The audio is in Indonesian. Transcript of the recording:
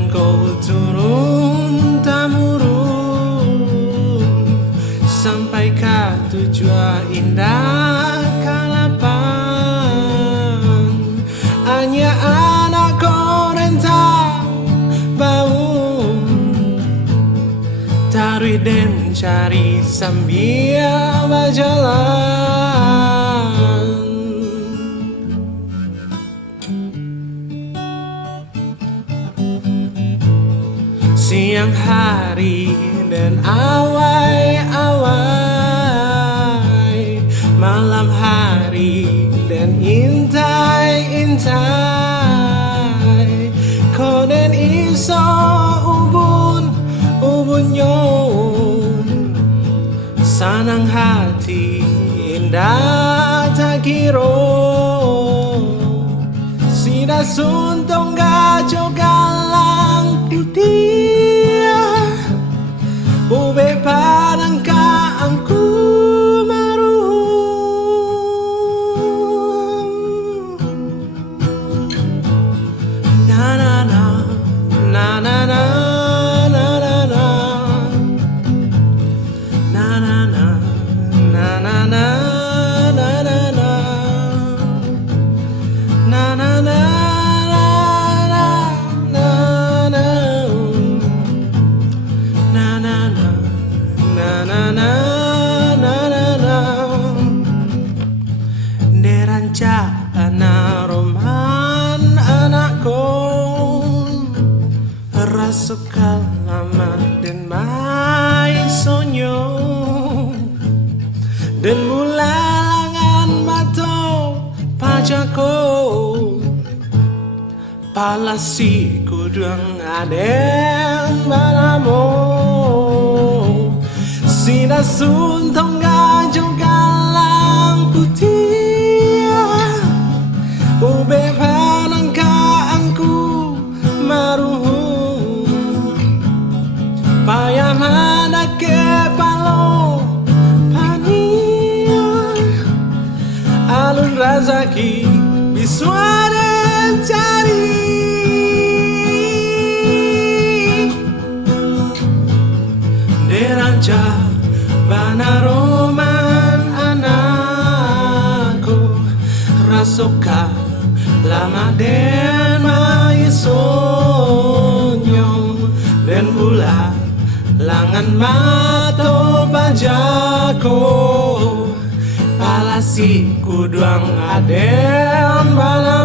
dan kau turun temurun sampai ke tujuan indah Kalapan. Hanya anak kau rentang bangun taruh dan cari sambil berjalan. Siang hari dan awai-awai, malam hari dan intai-intai, kau dan iso ubunyo sanang hati indah tak kira. Sida suntong gajah galang putih, ube padang kaangku maruhum. Na na na na na na na na na na na na na na na na na na na. Anak roman anakku rasuka lama dan mai sonyo dan bulangan mato pajaku palasi kudang aden balamu sida suntong gajah galang putih, ube panang kaangku maruhum. Payah mana kepalo pania alun razaki biswara cari. Deranca banaroman anakku rasuka lama den mai sonyo den bula langan mato bajako palasi kuduang aden bala